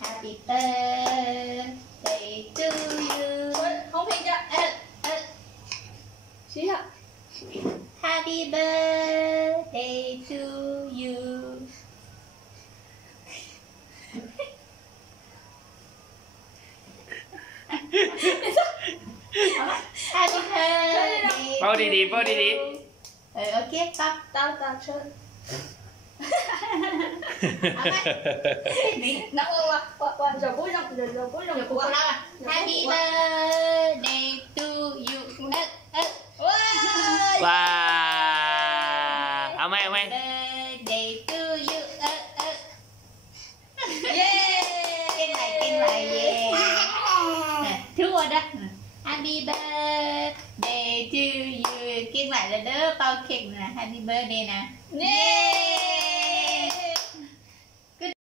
Happy birthday to you. Không phi cho. Xí ạ. Happy birthday to you. Happy birthday. Bao đi đi, bao đi đi. Ok, tao chơi. Nắm qua giờ cuối năm giờ cuối năm của Happy birthday to you. Wow. Ông ơi. Birthday to you. Yeah. Kinh lại yeah. Thua đó. Happy birthday to you. Kinh lại là đứa bao kịch nè. Happy birthday nè. Yeah.